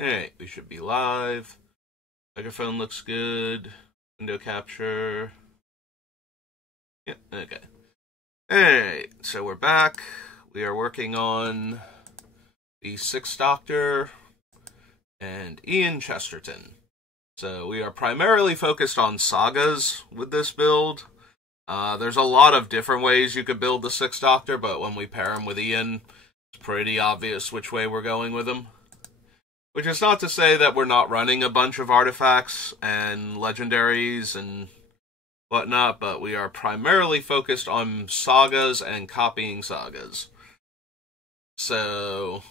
Alright, we should be live. Microphone looks good. Window capture. Yeah, okay. Alright, so we're back. We are working on the Sixth Doctor and Ian Chesterton. So we are primarily focused on sagas with this build. There's a lot of different ways you could build the Sixth Doctor, but when we pair him with Ian, it's pretty obvious which way we're going with him. Which is not to say that we're not running a bunch of artifacts and legendaries and whatnot, but we are primarily focused on sagas and copying sagas. So,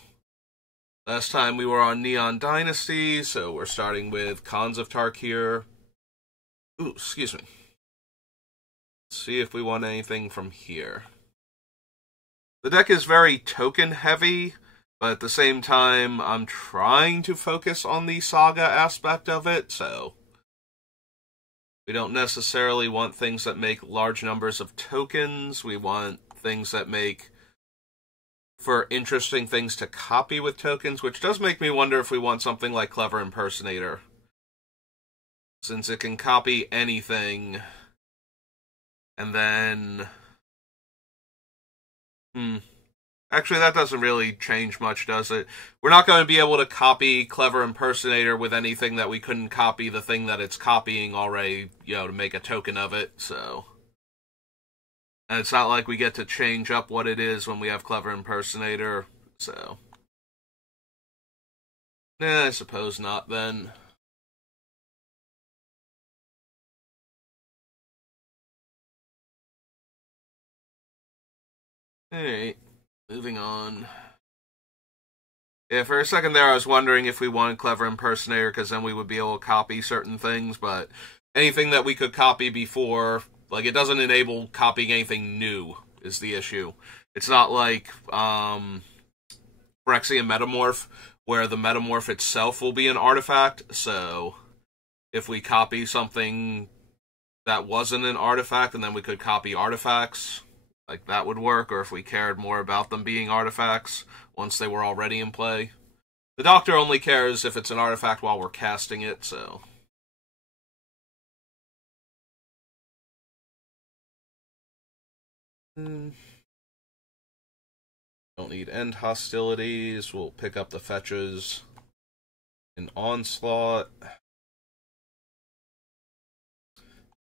last time we were on Neon Dynasty, so we're starting with Khans of Tarkir. Ooh, excuse me. Let's see if we want anything from here. The deck is very token heavy, but at the same time, I'm trying to focus on the saga aspect of it, so we don't necessarily want things that make large numbers of tokens. We want things that make for interesting things to copy with tokens, which does make me wonder if we want something like Clever Impersonator, since it can copy anything, and then actually, that doesn't really change much, does it? We're not going to be able to copy Clever Impersonator with anything that we couldn't copy the thing that it's copying already, to make a token of it, so. And it's not like we get to change up what it is when we have Clever Impersonator, so. I suppose not, then. Alright. Moving on. Yeah, for a second there I was wondering if we wanted Clever Impersonator, because then we would be able to copy certain things, but anything that we could copy before, like, it doesn't enable copying anything new, is the issue. It's not like Phyrexian Metamorph, where the Metamorph itself will be an artifact, so if we copy something that wasn't an artifact, and then we could copy artifacts, like, that would work, or if we cared more about them being artifacts once they were already in play. The Doctor only cares if it's an artifact while we're casting it, so. Don't need end hostilities. We'll pick up the fetches in Onslaught.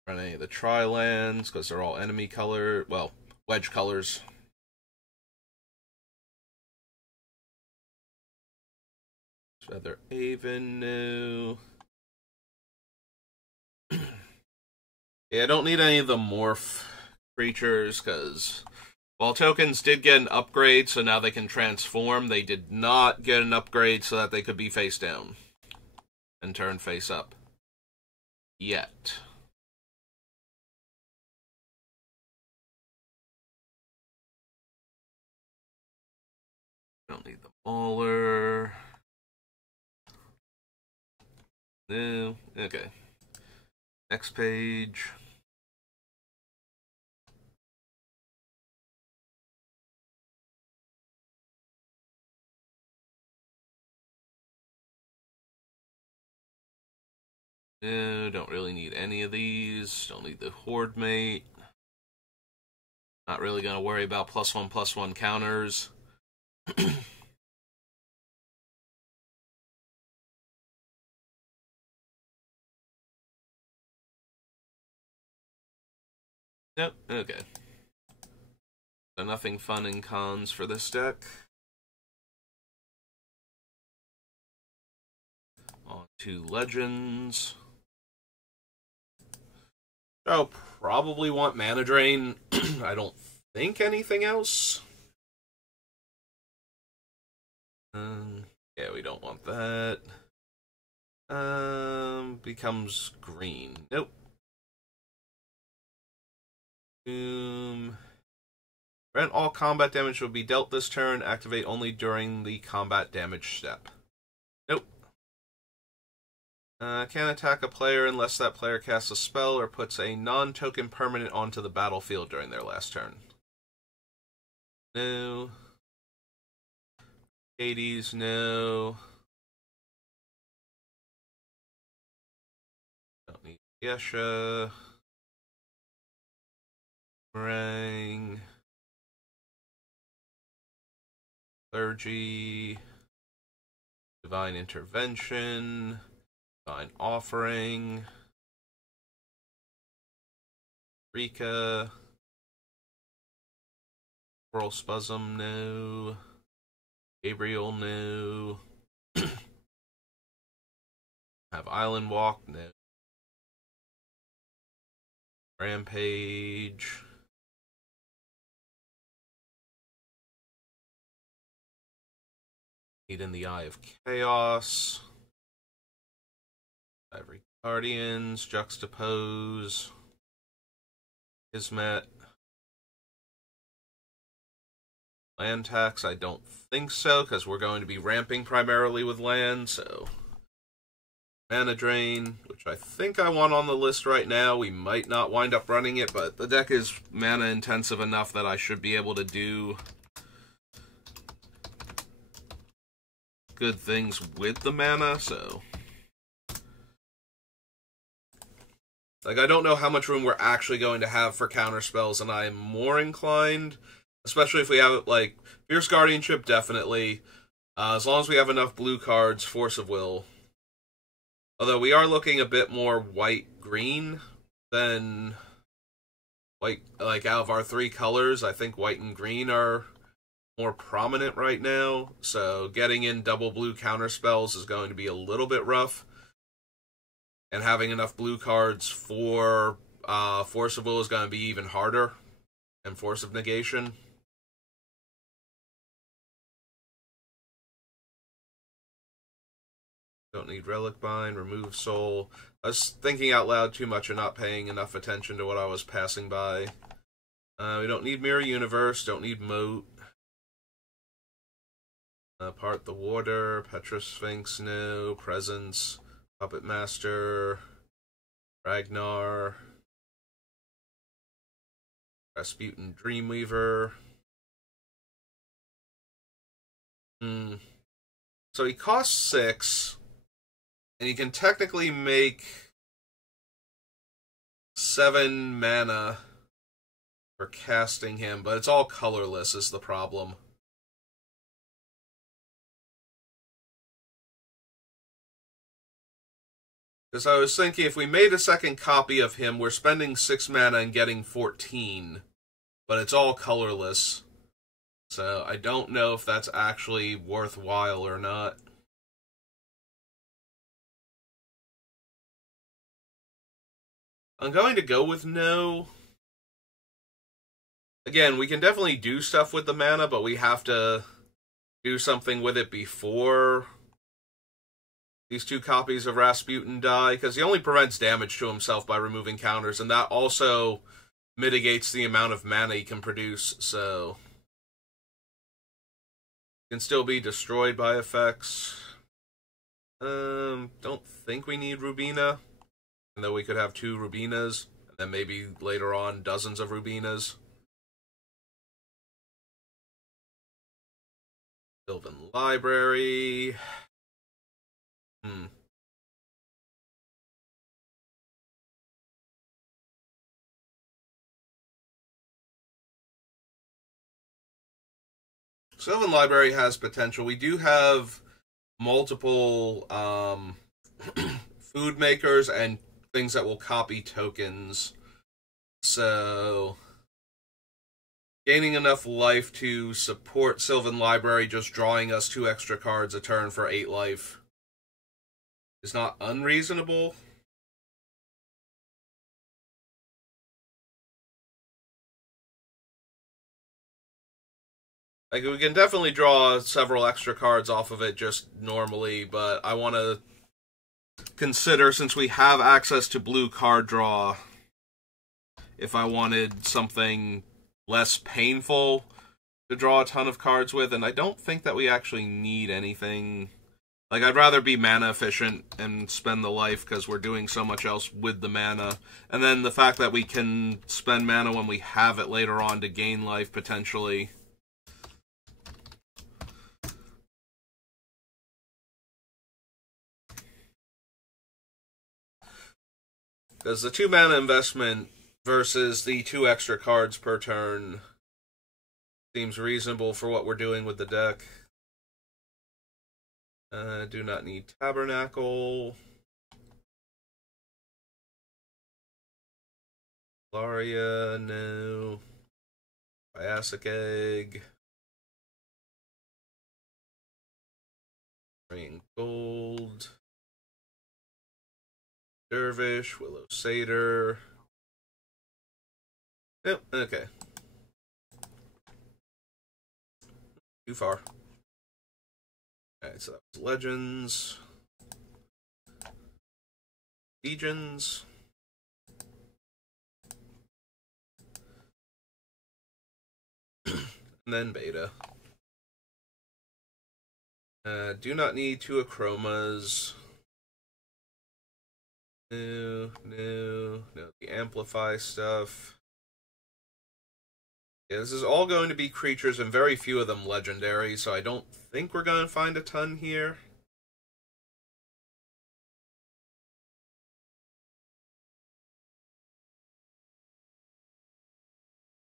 Run any of the tri-lands, because they're all enemy color. Well, wedge colors. Feather Aven, no. Yeah, I don't need any of the morph creatures, because while tokens did get an upgrade, so now they can transform, they did not get an upgrade so that they could be face down and turn face up. Yet. Don't need the Mauler. No. Okay. Next page. No, don't really need any of these. Don't need the Horde Mate. Not really going to worry about +1/+1 counters. Nope, okay. So nothing fun in cons for this deck. On to Legends. I'll probably want Mana Drain. I don't think anything else. Yeah, we don't want that. Becomes green. Nope. Grant all combat damage will be dealt this turn. Activate only during the combat damage step. Nope. Can't attack a player unless that player casts a spell or puts a non-token permanent onto the battlefield during their last turn. No. Hades, no. Yesha. Rang. Clergy. Divine Intervention. Divine Offering. Rika. Coral Spasm, no. Gabriel, no. Have Island Walk, no. Rampage. Need in the Eye of Chaos. Ivory Guardians. Juxtapose. Kismet. Land tax, I don't think so, because we're going to be ramping primarily with land, so... Mana Drain, which I think I want on the list right now. We might not wind up running it, but the deck is mana intensive enough that I should be able to do good things with the mana, so... Like, I don't know how much room we're actually going to have for counterspells, and I am more inclined, especially if we have, like, Fierce Guardianship, definitely. As long as we have enough blue cards, Force of Will. Although we are looking a bit more white-green than white, like, out of our three colors, I think white and green are more prominent right now, so getting in double blue counterspells is going to be a little bit rough. And having enough blue cards for Force of Will is going to be even harder, and Force of Negation. Don't need Relic Bind, remove Soul. I was thinking out loud too much and not paying enough attention to what I was passing by. We don't need Mirror Universe, don't need Moat. Part the Water, Petra Sphinx, no. Presence, Puppet Master, Ragnar, Rasputin Dreamweaver. So he costs 6. And you can technically make 7 mana for casting him, but it's all colorless is the problem. Because I was thinking if we made a second copy of him, we're spending 6 mana and getting 14. But it's all colorless. So I don't know if that's actually worthwhile or not. I'm going to go with no. Again, we can definitely do stuff with the mana, but we have to do something with it before these 2 copies of Rasputin die, because he only prevents damage to himself by removing counters, and that also mitigates the amount of mana he can produce, so... Can still be destroyed by effects. Don't think we need Rubina. And though we could have 2 Rubinas, and then maybe later on dozens of Rubinas. Sylvan Library. Sylvan Library has potential. We do have multiple food makers and things that will copy tokens. So gaining enough life to support Sylvan Library, just drawing us 2 extra cards a turn for 8 life, is not unreasonable. Like, we can definitely draw several extra cards off of it just normally, but I want to consider, since we have access to blue card draw, if I wanted something less painful to draw a ton of cards with, and I don't think that we actually need anything. Like, I'd rather be mana efficient and spend the life because we're doing so much else with the mana. And then the fact that we can spend mana when we have it later on to gain life, potentially. Because the 2 mana investment versus the 2 extra cards per turn seems reasonable for what we're doing with the deck. Do not need Tabernacle. Laria, no. Biasic Egg. Rain Gold. Dervish, Willow Satyr. Nope, okay. Too far. Alright, so that was Legends. Legions. And then Beta. Do not need 2 Achromas. No. The Amplify stuff. Yeah, this is all going to be creatures, and very few of them legendary, so I don't think we're going to find a ton here.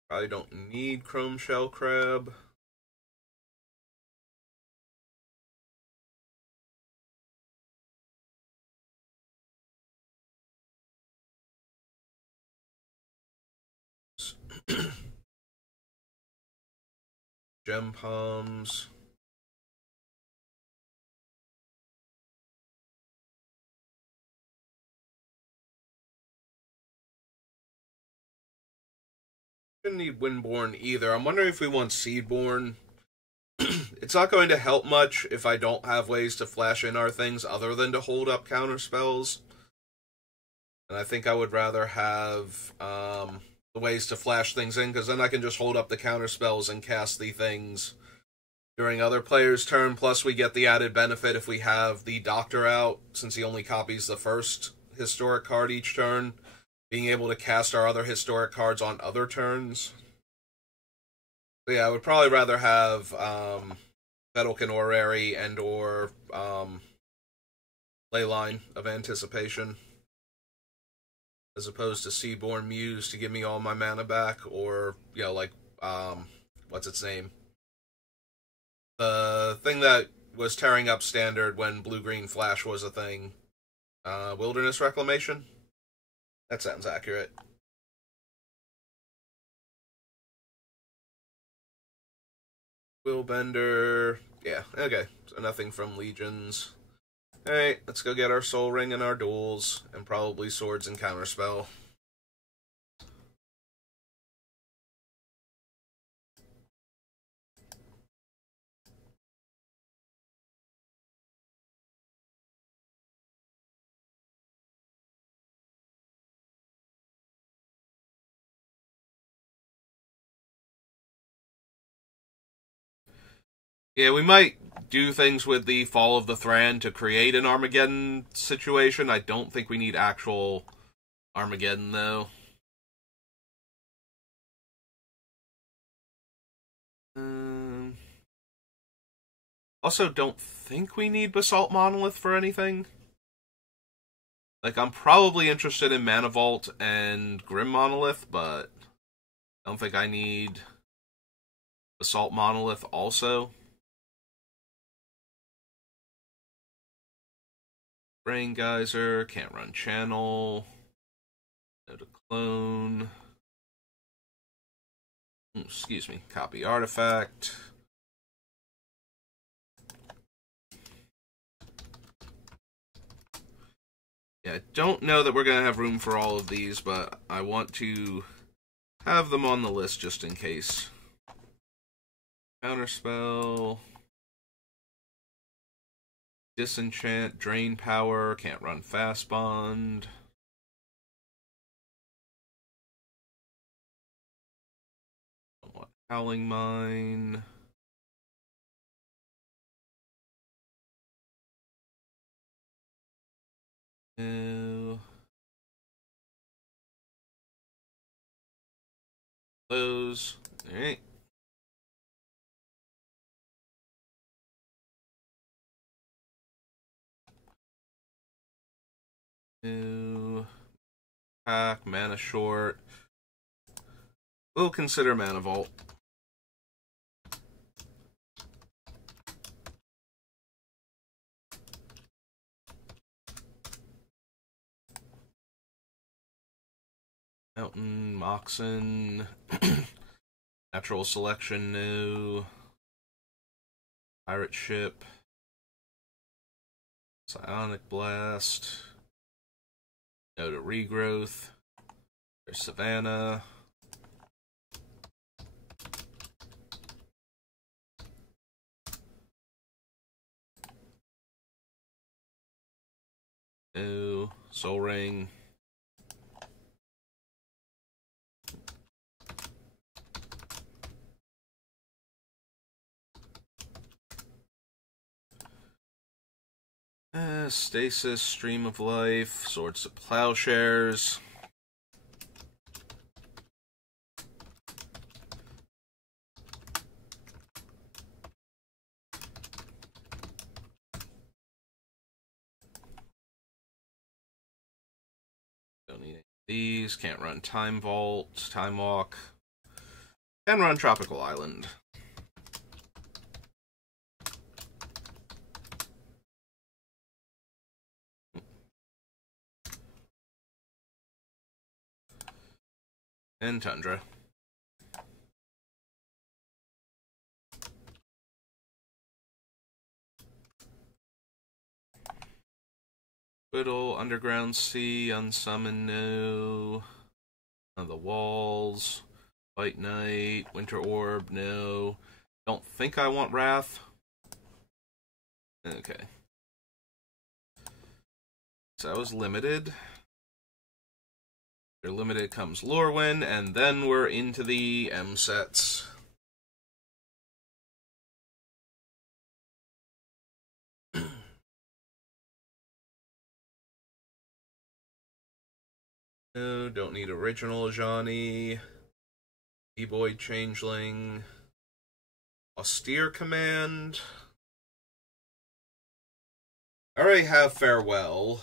Probably don't need Chrome Shell Crab. Gem Palms. Didn't need Windborn either. I'm wondering if we want Seedborn. It's not going to help much if I don't have ways to flash in our things other than to hold up counter spells. And I think I would rather have the ways to flash things in, because then I can just hold up the counter spells and cast the things during other players' turn. Plus, we get the added benefit if we have the Doctor out, since he only copies the first historic card each turn, being able to cast our other historic cards on other turns. So yeah, I would probably rather have Vedalken Orrery and or Leyline of Anticipation, as opposed to Seaborn Muse to give me all my mana back, or, you know, like, what's its name? The thing that was tearing up Standard when Blue-Green Flash was a thing. Wilderness Reclamation? That sounds accurate. Willbender. Yeah, okay. So nothing from Legions. Alright, let's go get our Soul Ring and our duels, and probably Swords and Counterspell. Yeah, we might do things with the Fall of the Thran to create an Armageddon situation. I don't think we need actual Armageddon, though. Also, don't think we need Basalt Monolith for anything. Like, I'm probably interested in Mana Vault and Grim Monolith, but I don't think I need Basalt Monolith also. Brain Geyser, can't run Channel. No to clone. Excuse me, copy Artifact. Yeah, I don't know that we're going to have room for all of these, but I want to have them on the list just in case. Counterspell. Disenchant, Drain Power, can't run Fast Bond. Don't want Howling Mine. No. Those. Alright. No. Pack, mana short. We'll consider Mana Vault. Mountain, Moxen, Natural Selection, no. Pirate Ship, Psionic Blast, no to Regrowth. There's Savannah. No. Soul Ring. Stasis, Stream of Life, Swords to Plowshares. Don't need any of these. Can't run Time Vault, Time Walk. Can run Tropical Island. And Tundra. Whittle, Underground Sea, Unsummon, no. On the Walls, White Knight, Winter Orb, no. Don't think I want Wrath. Okay. So that was limited. After limited comes Lorwyn, and then we're into the M sets. No, don't need original Ajani. E-Boy Changeling. Austere Command. I already have Farewell.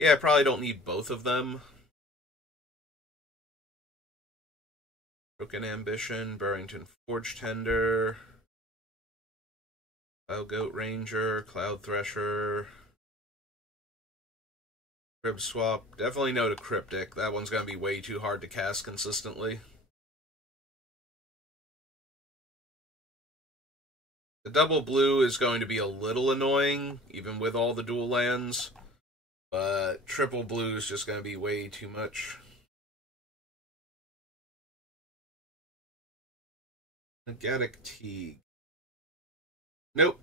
Yeah, I probably don't need both of them. Broken Ambition, Burrington Forge Tender, Cloud Goat Ranger, Cloud Thresher, Crib Swap. Definitely no to Cryptic. That one's going to be way too hard to cast consistently. The double blue is going to be a little annoying, even with all the dual lands. But triple blue is just going to be way too much. Nagatic Teague. Nope.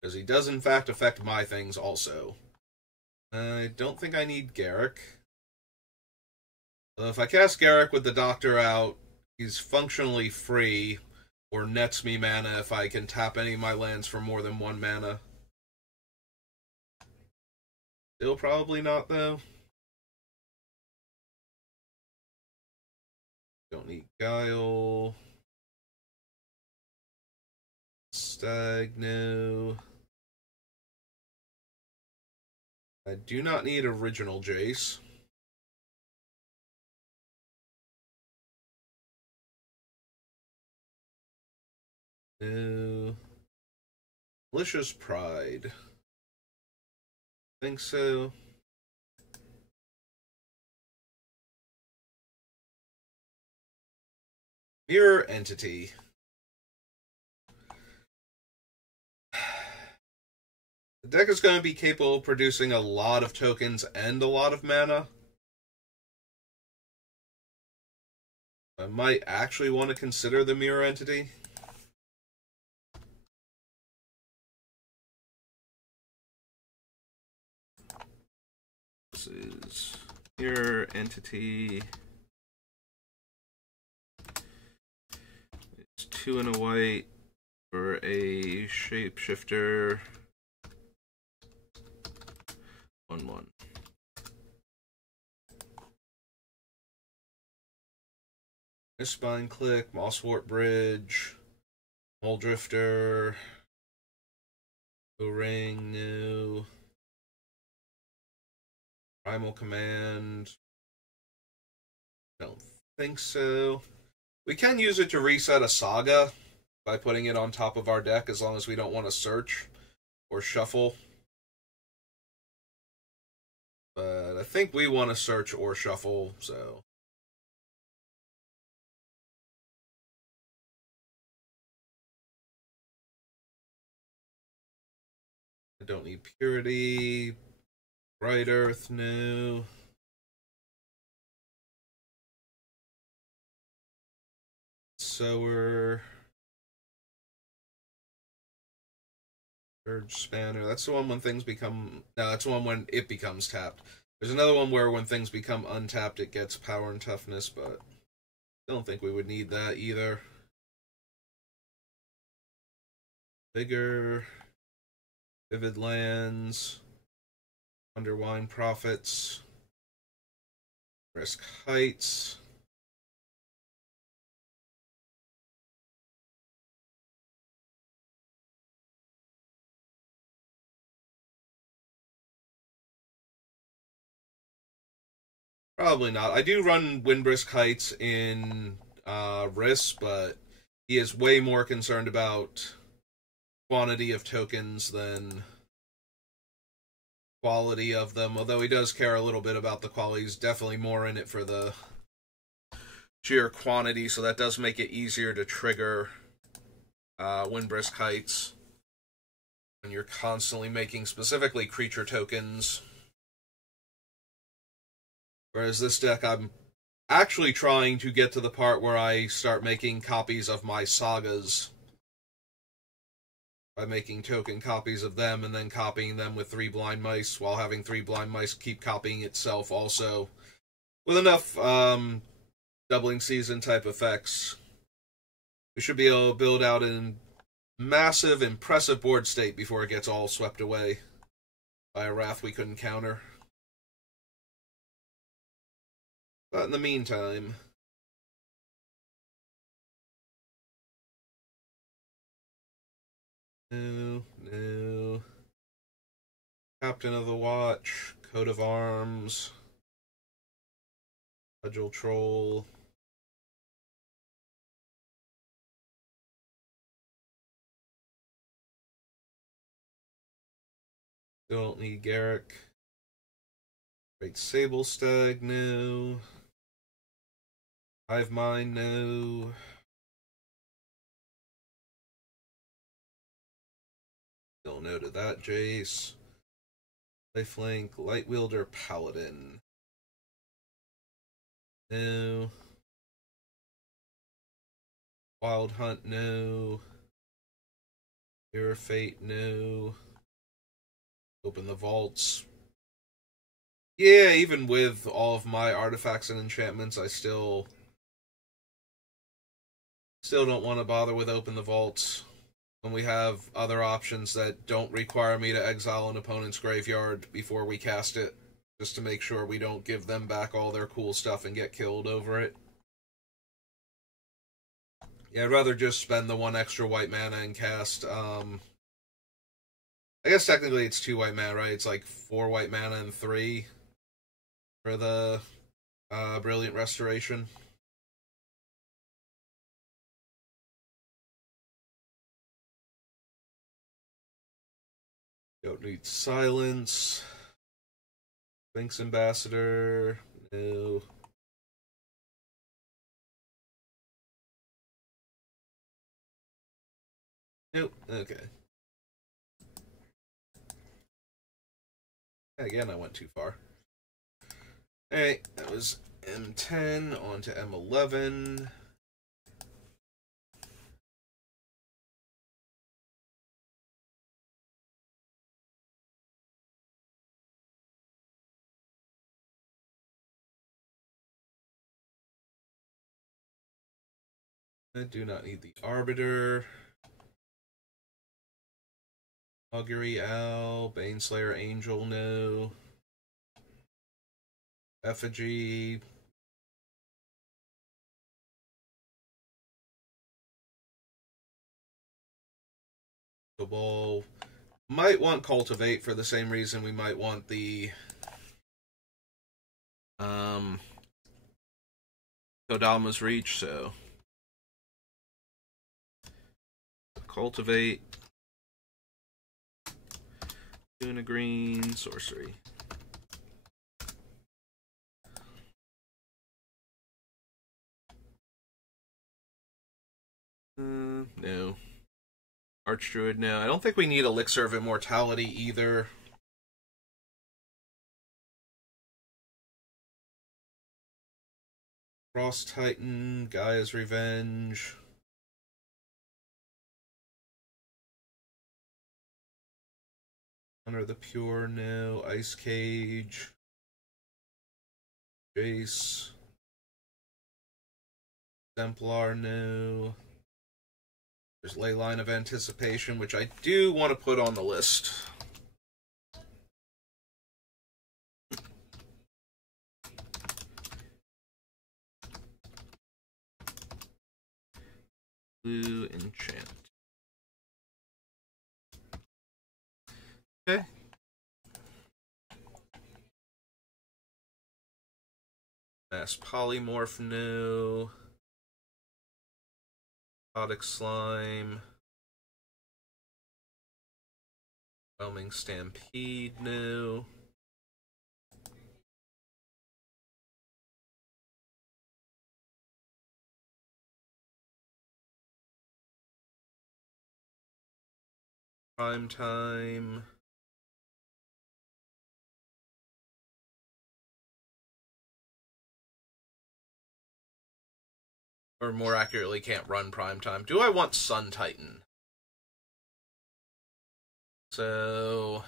Because he does in fact affect my things also. I don't think I need Garrick. If I cast Garrick with the Doctor out, he's functionally free, or nets me mana if I can tap any of my lands for more than 1 mana. Still probably not, though. Don't need Guile. Stag, no. I do not need original Jace. No. Malicious Pride. Think so. Mirror Entity. The deck is going to be capable of producing a lot of tokens and a lot of mana. I might actually want to consider the Mirror Entity. This is Mirror Entity. It's 2 and a white for a Shapeshifter. 1/1. Spine Click, Mosswort Bridge. Mole Drifter. O-Ring, no. Primal Command. Don't think so. We can use it to reset a saga by putting it on top of our deck as long as we don't want to search or shuffle. But I think we want to search or shuffle, so... I don't need Purity. Bright Earth, no. Sower. Urge Spanner. That's the one when things become... No, that's the one when it becomes tapped. There's another one where when things become untapped, it gets power and toughness, but I don't think we would need that either. Vigor. Vivid Lands. Underwine Profits. Risk Heights. Probably not. I do run Windbrisk Heights in Risk, but he is way more concerned about quantity of tokens than quality of them, although he does care a little bit about the quality. He's definitely more in it for the sheer quantity, so that does make it easier to trigger Windbrisk Heights when you're constantly making specifically creature tokens. Whereas this deck, I'm actually trying to get to the part where I start making copies of my sagas by making token copies of them and then copying them with 3 blind mice, while having 3 blind mice keep copying itself also, with enough doubling season type effects. We should be able to build out a massive, impressive board state before it gets all swept away by a wrath we couldn't counter. But in the meantime... No. Captain of the Watch, Coat of Arms, Cudgel Troll. Don't need Garrick. Great Sable Stag, no. Hive Mind, no. Still no to that, Jace. Lifelink, Light Wielder, Paladin. No. Wild Hunt, no. Mirror Fate, no. Open the vaults. Yeah, even with all of my artifacts and enchantments, I still don't want to bother with open the vaults when we have other options that don't require me to exile an opponent's graveyard before we cast it, just to make sure we don't give them back all their cool stuff and get killed over it. Yeah, I'd rather just spend the 1 extra white mana and cast, I guess technically it's 2 white mana, right? It's like 4 white mana and 3 for the Brilliant Restoration. Don't need Silence. Sphinx Ambassador. No. Nope. Okay. Again, I went too far. Alright, that was M10, on to M11. I do not need the Arbiter. Augury Owl, Baneslayer Angel, no. Effigy. Ball. Might want Cultivate for the same reason we might want the Kodama's Reach, so Cultivate, Tuna Green, Sorcery. No. Archdruid, no. I don't think we need Elixir of Immortality either. Frost Titan, Gaia's Revenge. Honor the Pure, no. Ice Cage. Jace. Exemplar, no. There's Leyline of Anticipation, which I do want to put on the list. Blue Enchant. Okay. Mass Polymorph, no. Aquatic Slime. Whelming Stampede, no. Prime Time. Or more accurately, can't run Prime Time. Do I want Sun Titan? So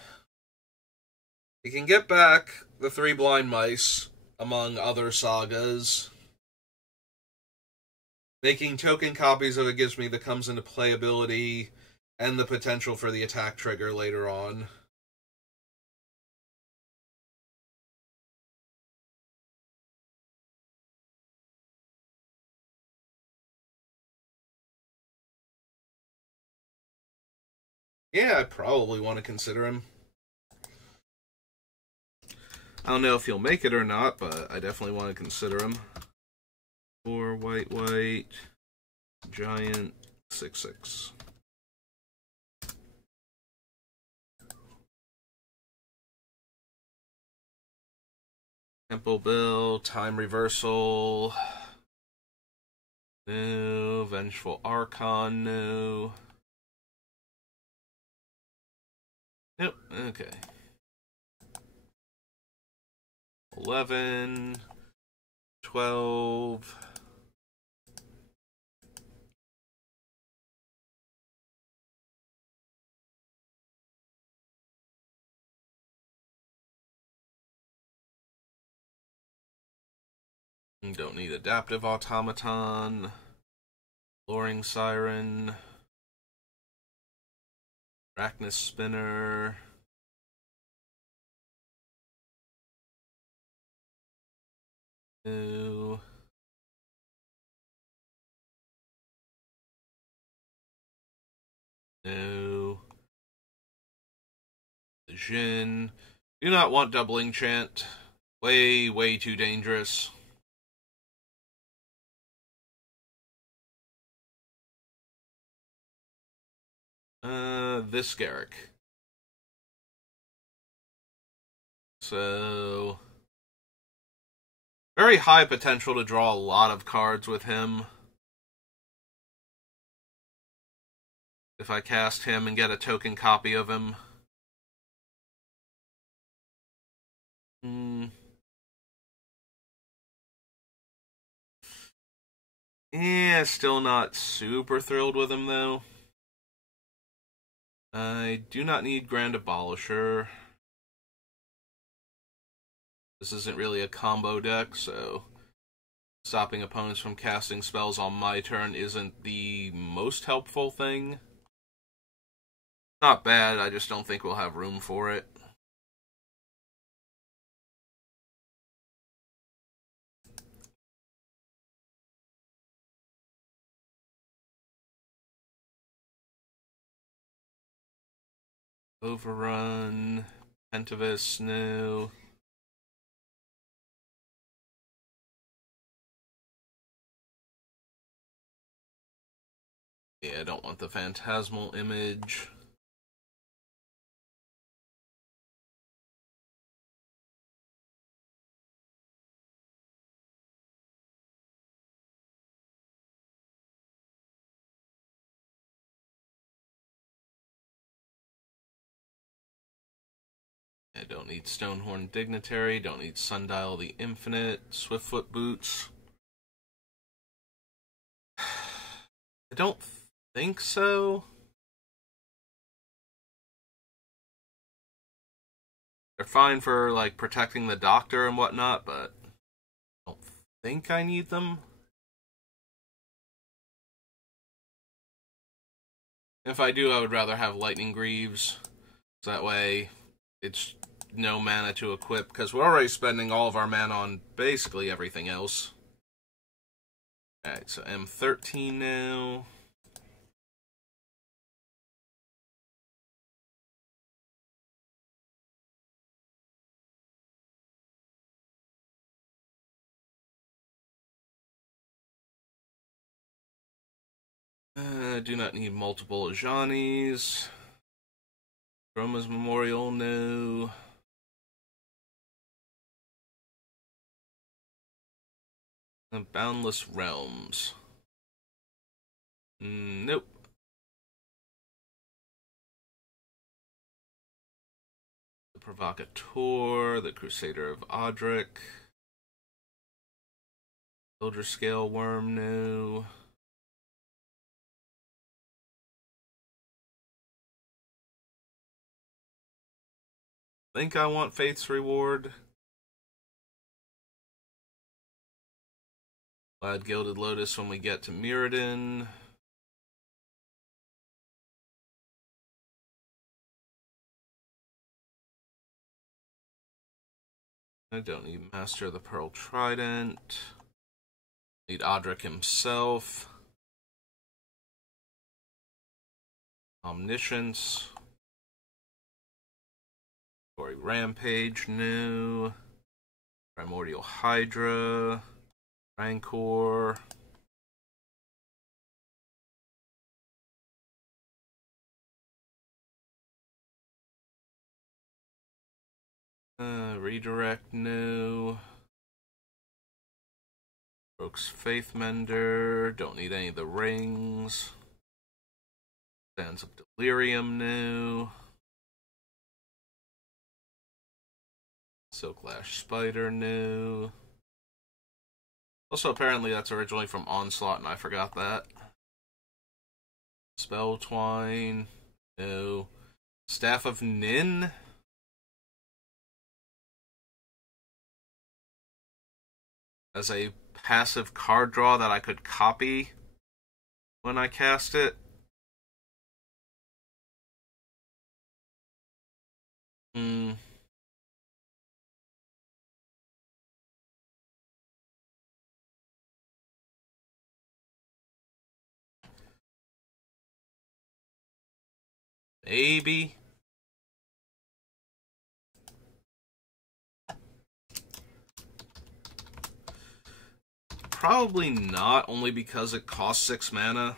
you can get back the 3 Blind Mice, among other sagas. Making token copies of it gives me the comes into playability and the potential for the attack trigger later on. Yeah, I probably want to consider him. I don't know if he'll make it or not, but I definitely want to consider him. 4 white, giant, 6/6. Temple Bill, Time Reversal. No. Vengeful Archon, no. Nope, okay. 11, 12. Don't need Adaptive Automaton. Luring Siren. Arachnus Spinner. No. No. Jin. Do not want Double Enchant. Way too dangerous. This Garrick. So very high potential to draw a lot of cards with him. If I cast him and get a token copy of him. Yeah, still not super thrilled with him, though. I do not need Grand Abolisher. This isn't really a combo deck, so stopping opponents from casting spells on my turn isn't the most helpful thing. Not bad, I just don't think we'll have room for it. Overrun. Pentavis, no. Yeah, I don't want the Phantasmal Image. I don't need Stonehorn Dignitary, don't need Sundial the Infinite, Swiftfoot Boots. I don't think so. They're fine for, like, protecting the Doctor and whatnot, but I don't think I need them. If I do, I would rather have Lightning Greaves, so that way it's no mana to equip, because we're already spending all of our mana on basically everything else. Alright, so M13 now. Do not need multiple Ajanis. Roma's Memorial, no. Boundless Realms. Nope. The Provocateur, the Crusader of Odric. Elder Scale Worm, no. Think I want Faith's Reward. I'll add Gilded Lotus when we get to Mirrodin. I don't need Master of the Pearl Trident. Need Odric himself. Omniscience. Glory Rampage, no. Primordial Hydra. Rancor. Redirect, no. Brooks Faith Mender. Don't need any of the rings. Sands of Delirium, no. Silklash Spider, no. Also, apparently that's originally from Onslaught, and I forgot that. Spell Twine, no. Staff of Nin? As a passive card draw that I could copy when I cast it. Maybe. Probably not, only because it costs 6 mana.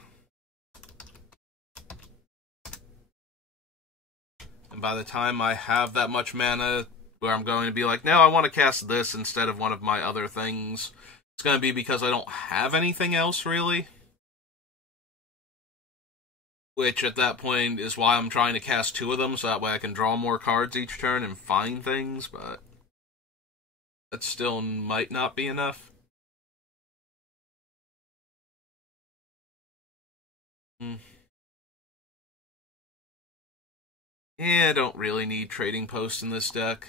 And by the time I have that much mana, where I'm going to be like, no, I want to cast this instead of one of my other things, it's going to be because I don't have anything else, really. Which, at that point, is why I'm trying to cast 2 of them, so that way I can draw more cards each turn and find things, but that still might not be enough. Yeah, I don't really need Trading Post in this deck.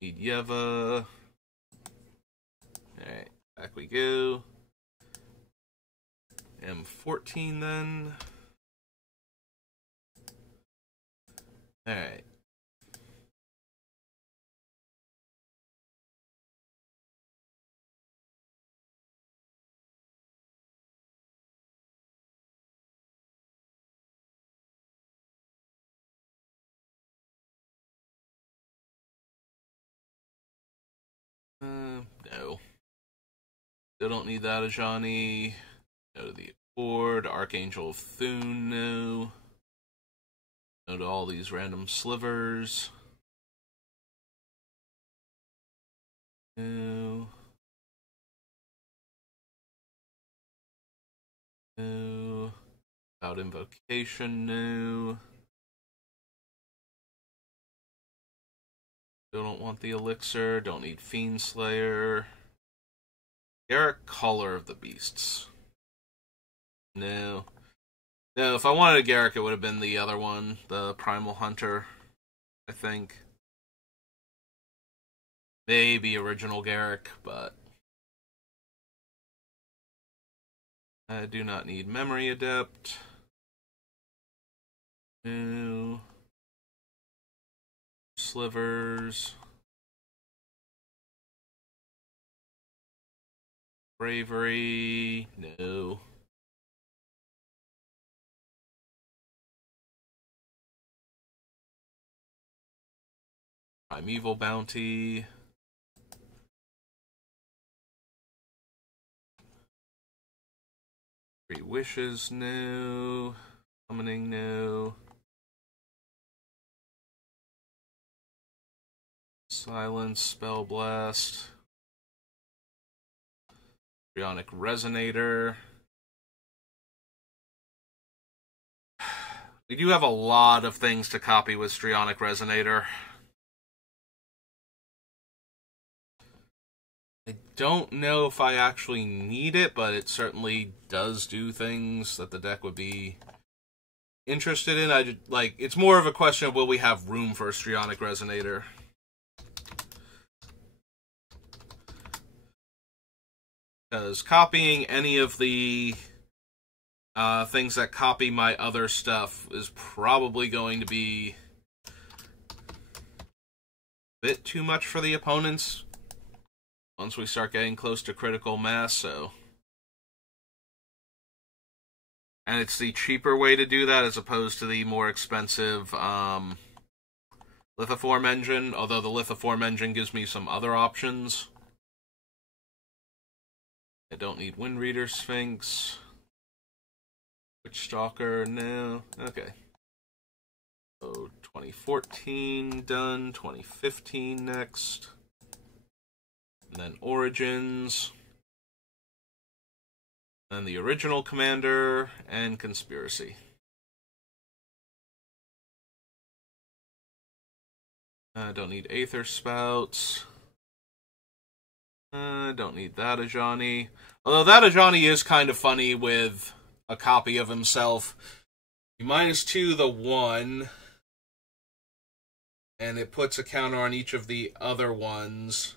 Need Yeva. Alright, back we go. M14 then. Alright. Still don't need that Ajani. Go to the Accord. Archangel of Thune, no. Go to all these random slivers. No. No. Without invocation, no. Still don't want the elixir. Don't need Fiend Slayer. Garrett, Caller of the Beasts. No. No, if I wanted a Garrick, it would have been the other one, the Primal Hunter, I think. Maybe original Garrick, but I do not need Memory Adept. No. Slivers. Bravery. No. Primeval Bounty. Three Wishes, no. Summoning, no. Silence, Spell Blast. Strionic Resonator. We do have a lot of things to copy with Strionic Resonator. I don't know if I actually need it, but it certainly does do things that the deck would be interested in. It's more of a question of will we have room for a Strionic Resonator. Because copying any of the things that copy my other stuff is probably going to be a bit too much for the opponents once we start getting close to critical mass, so. And it's the cheaper way to do that as opposed to the more expensive Lithoform engine, although the Lithoform engine gives me some other options. I don't need Wind Reader Sphinx. Witch Stalker, no. Okay. So 2014 done, 2015 next. And then Origins. And the original Commander and Conspiracy. I don't need Aether Spouts. Don't need that Ajani. Although that Ajani is kind of funny with a copy of himself. He -2 the 1. And it puts a counter on each of the other ones.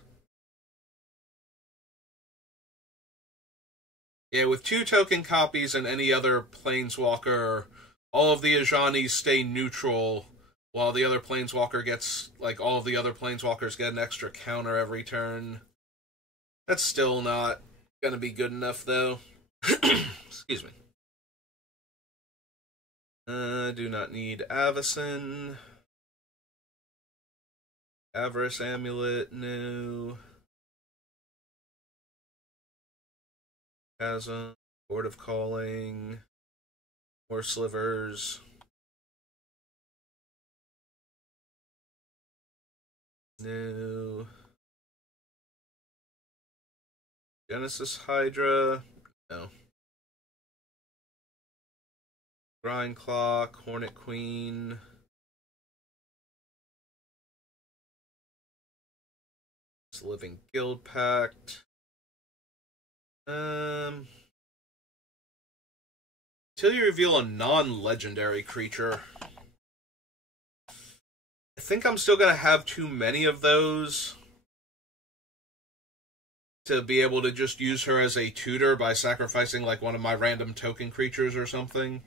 Yeah, with 2 token copies and any other Planeswalker, all of the Ajanis stay neutral, while the other Planeswalker gets, all of the other Planeswalkers get an extra counter every turn. That's still not gonna be good enough, though. Excuse me. Do not need Avacyn. Avarice Amulet, no. Chasm, Board of Calling, more Slivers. No. Genesis Hydra, no. Grind Clock, Hornet Queen. Living Guild Pact. Until you reveal a non-legendary creature. I think I'm still gonna have too many of those to be able to just use her as a tutor by sacrificing one of my random token creatures or something.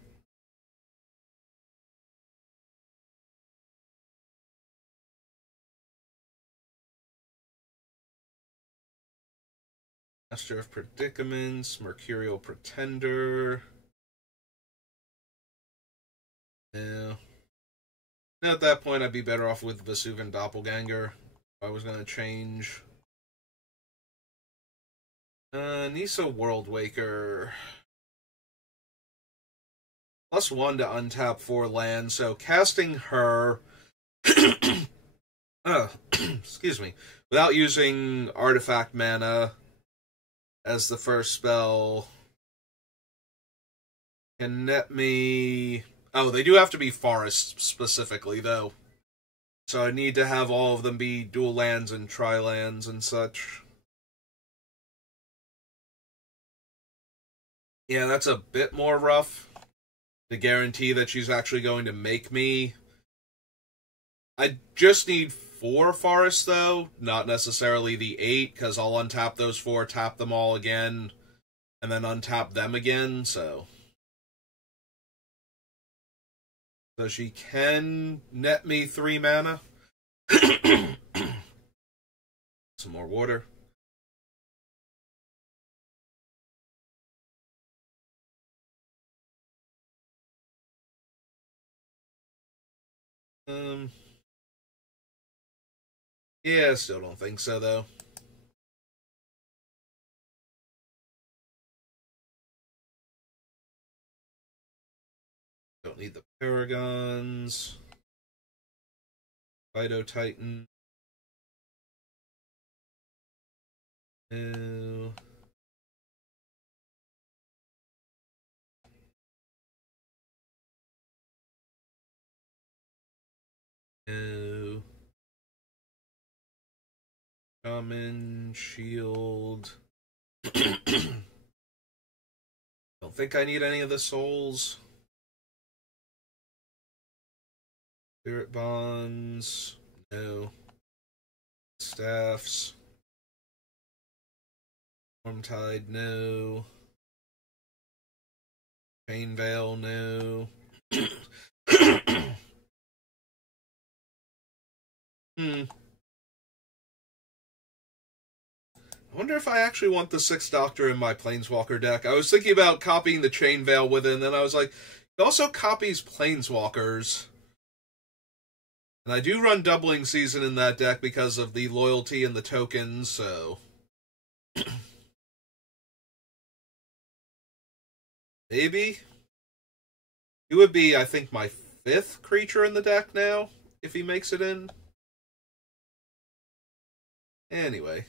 Master of Predicaments, Mercurial Pretender. Yeah. At that point, I'd be better off with Vesuvian Doppelganger if I was going to change. Nisa World Waker. +1 to untap 4 land, so casting her. Excuse me. Without using artifact mana as the first spell can net me. Oh, they do have to be forests specifically, though. So I need to have all of them be dual lands and tri-lands and such. Yeah, that's a bit more rough to guarantee that she's actually going to make me. I just need 4 forests, though, not necessarily the 8, because I'll untap those 4, tap them all again, and then untap them again, so. So she can net me 3 mana. Some more water. Yeah, still don't think so, though. Don't need the Paragons. Fido Titan. No. No. Shaman, Shield. Don't think I need any of the souls. Spirit Bonds. No. Staffs. Stormtide, no. Pain Veil, no. I wonder if I actually want the 6th Doctor in my Planeswalker deck. I was thinking about copying the Chain Veil with it, and then I was like, it also copies Planeswalkers. And I do run Doubling Season in that deck because of the loyalty and the tokens, so. Maybe. He would be, I think, my 5th creature in the deck now, if he makes it in. Anyway.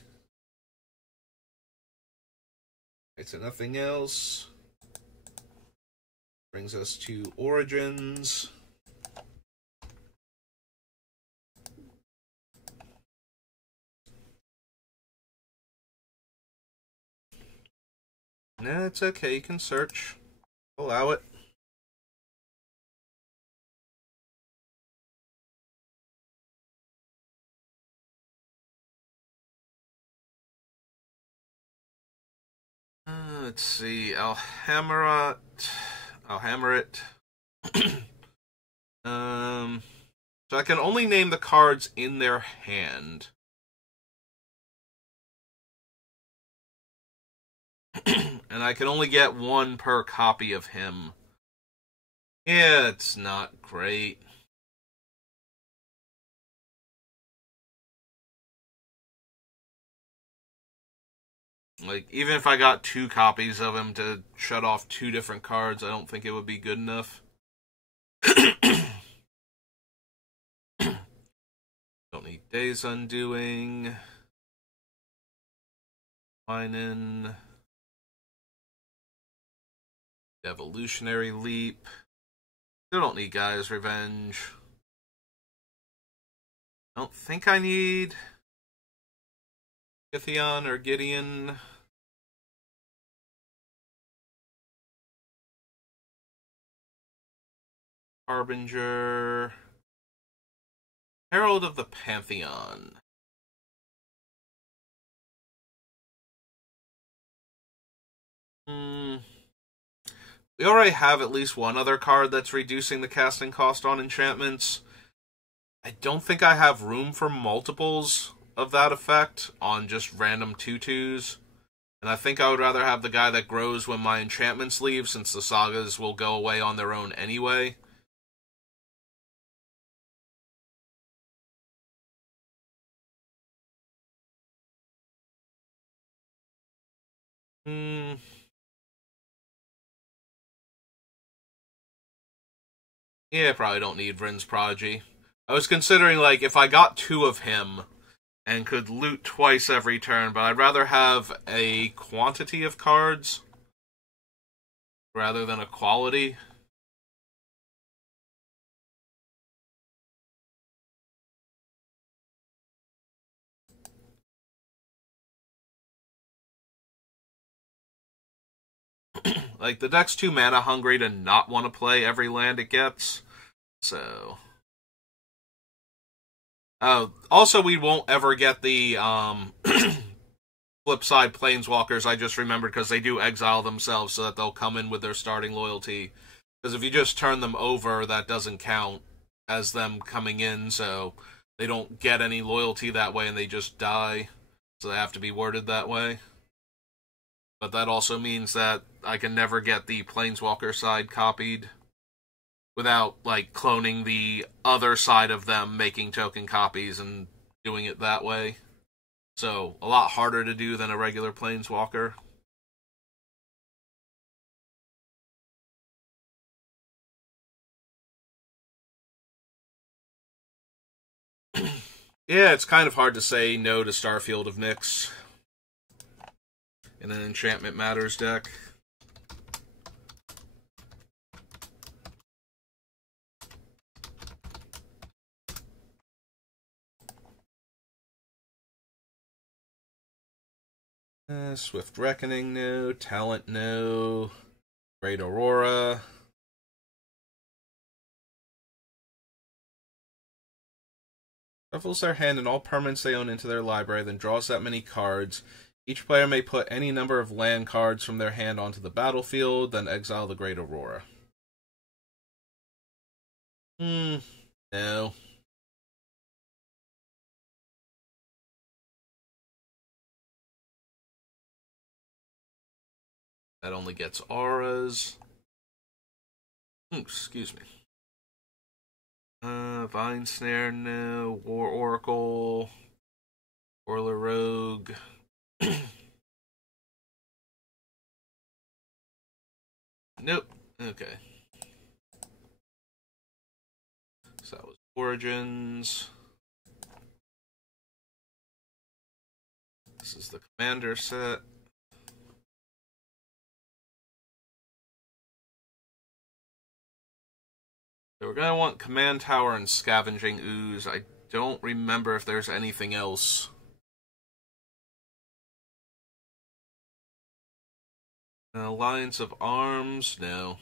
Right, so nothing else. Brings us to Origins. Nah, it's okay, you can search. Allow it. Let's see. I'll hammer it. So I can only name the cards in their hand. And I can only get 1 per copy of him. Yeah, it's not great. Like, even if I got 2 copies of him to shut off 2 different cards, I don't think it would be good enough. Don't need Days Undoing. Linen. Evolutionary Leap. Still don't need Gaia's Revenge. Don't think I need Githyon or Gideon. Harbinger. Herald of the Pantheon. We already have at least one other card that's reducing the casting cost on enchantments. I don't think I have room for multiples of that effect on just random 2/2s. And I think I would rather have the guy that grows when my enchantments leave, since the sagas will go away on their own anyway. Hmm. Yeah, probably don't need Vryn's Prodigy. I was considering, like, if I got 2 of him and could loot twice every turn, but I'd rather have a quantity of cards rather than a quality. Like, the deck's too mana hungry to not want to play every land it gets. So. Oh, also, we won't ever get the flip side Planeswalkers. I just remembered because they do exile themselves so that they'll come in with their starting loyalty. Because if you just turn them over, that doesn't count as them coming in, so they don't get any loyalty that way and they just die. So they have to be worded that way. But that also means that I can never get the Planeswalker side copied without, like, cloning the other side of them, making token copies and doing it that way. So, a lot harder to do than a regular Planeswalker. Yeah, it's kind of hard to say no to Starfield of Nyx in an Enchantment Matters deck. Swift Reckoning, no. Talent, no. Great Aurora. Shuffles their hand and all permanents they own into their library, then draws that many cards. Each player may put any number of land cards from their hand onto the battlefield, then exile the Great Aurora. No. That only gets auras. Excuse me. Vine Snare, no. War Oracle. Orla Rogue. Nope. Okay. So that was Origins. This is the Commander set. So we're going to want Command Tower and Scavenging Ooze. I don't remember if there's anything else. Alliance of Arms? No.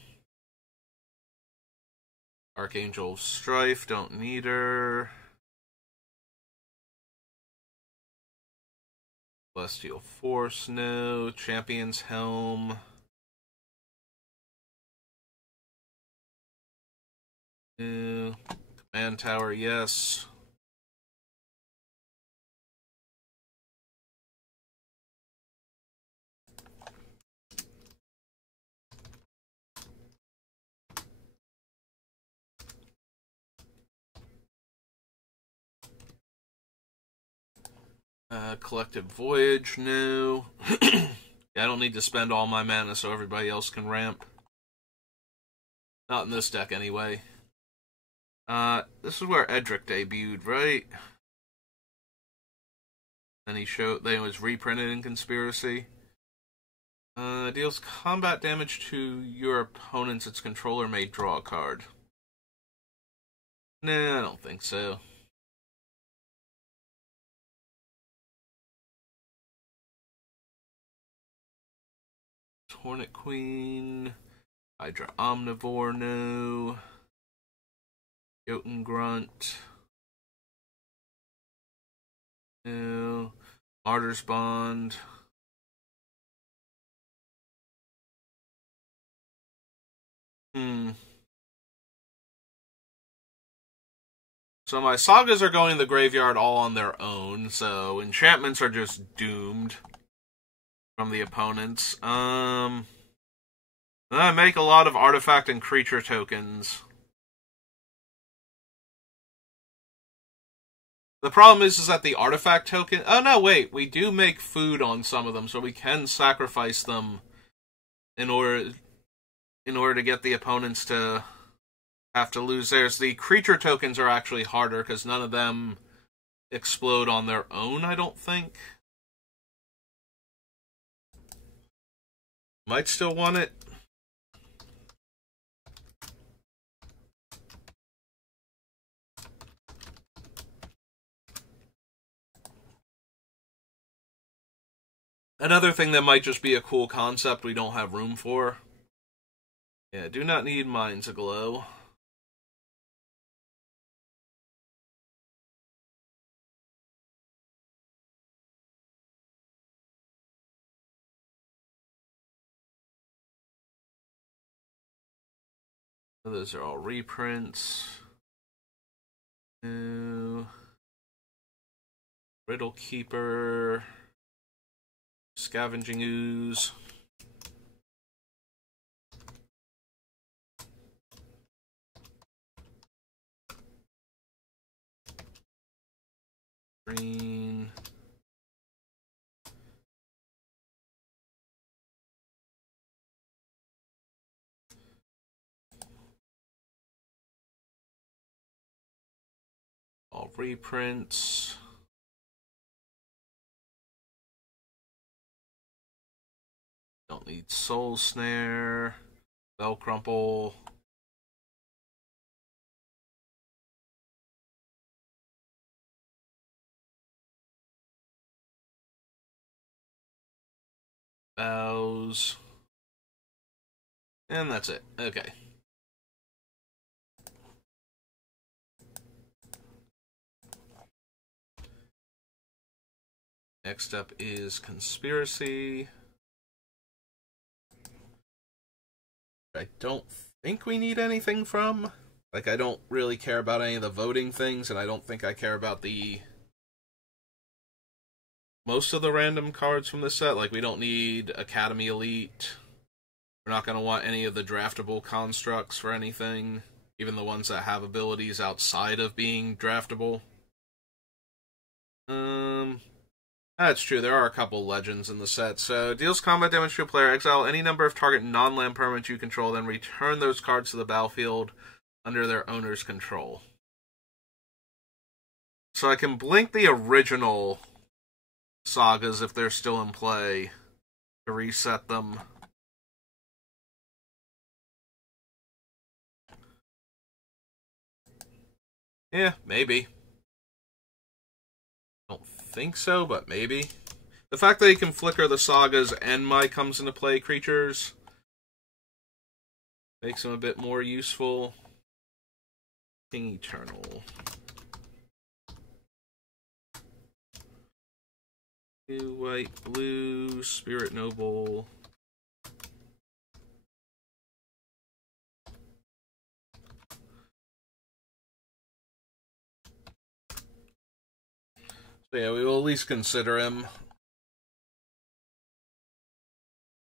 Archangel of Strife? Don't need her. Celestial Force? No. Champion's Helm? No. Command Tower? Yes. Collective Voyage, no. Yeah, I don't need to spend all my mana so everybody else can ramp. Not in this deck, anyway. This is where Edric debuted, right? And then it was reprinted in Conspiracy. Deals combat damage to your opponents its controller may draw a card. Nah, I don't think so. Hornet Queen, Hydra Omnivore, no. Jotun Grunt, no. Martyr's Bond. So my sagas are going to the graveyard all on their own, so enchantments are just doomed from the opponents. I make a lot of artifact and creature tokens. The problem is that the artifact token... Oh, no, wait. We do make food on some of them, so we can sacrifice them in order to get the opponents to have to lose theirs. The creature tokens are actually harder, because none of them explode on their own, I don't think. Might still want it. Another thing that might just be a cool concept we don't have room for. Yeah, do not need Minds Aglow. Those are all reprints. New Riddle Keeper. Scavenging Ooze. Green. All reprints. Don't need Soul Snare. Bell Crumple. Bows. And that's it. Okay. Next up is Conspiracy. I don't think we need anything from. Like, I don't really care about any of the voting things, and I don't think I care about most of the random cards from this set. Like, we don't need Academy Elite. We're not going to want any of the draftable constructs for anything, even the ones that have abilities outside of being draftable. That's true, there are a couple legends in the set. So, deals combat damage to a player, exile any number of target non-land permanents you control, then return those cards to the battlefield under their owner's control. So I can blink the original sagas if they're still in play to reset them. Yeah, maybe. Don't think so, but maybe. The fact that you can flicker the sagas and my comes into play creatures makes them a bit more useful. King Eternal. 2 white, blue, Spirit Noble. So yeah, we will at least consider him.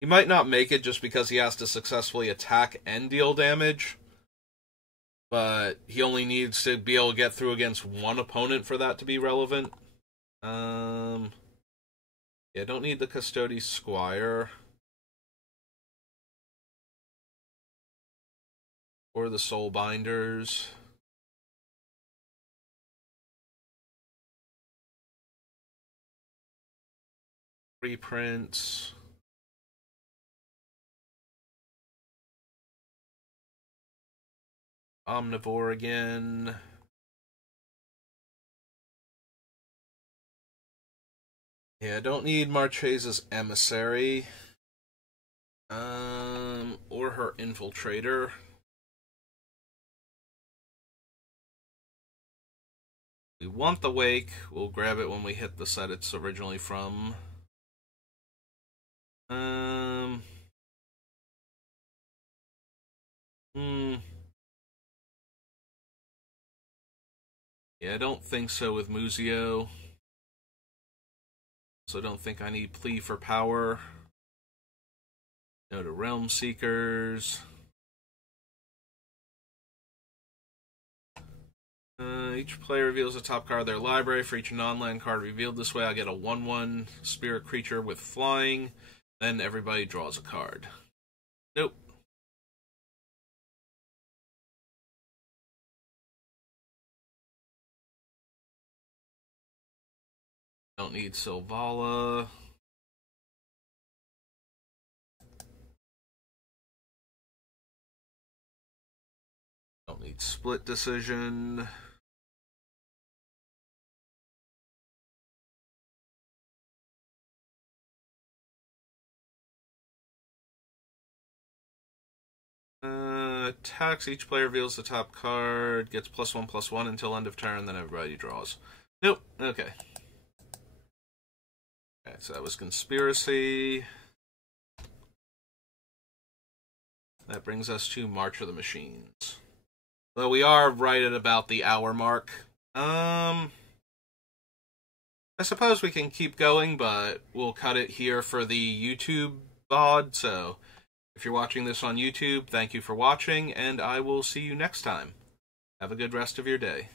He might not make it just because he has to successfully attack and deal damage. But he only needs to be able to get through against one opponent for that to be relevant. Yeah, don't need the Custody Squire. Or the Soul Binders. Reprints. Omnivore again. Yeah, I don't need Marchese's Emissary. Or her Infiltrator. We want the Wake. We'll grab it when we hit the set it's originally from. Yeah, I don't think so with Muzio. So I don't think I need Plea for Power. No to Realm Seekers. Each player reveals the top card of their library. For each non-land card revealed this way, I get a 1/1 spirit creature with flying. Then everybody draws a card. Nope. Don't need Sylvala. Don't need Split Decision. Attacks. Each player reveals the top card, gets +1/+1 until end of turn, then everybody draws. Nope. Okay. Okay, so that was Conspiracy. That brings us to March of the Machines. So we are right at about the hour mark. I suppose we can keep going, but we'll cut it here for the YouTube VOD, so if you're watching this on YouTube, thank you for watching, and I will see you next time. Have a good rest of your day.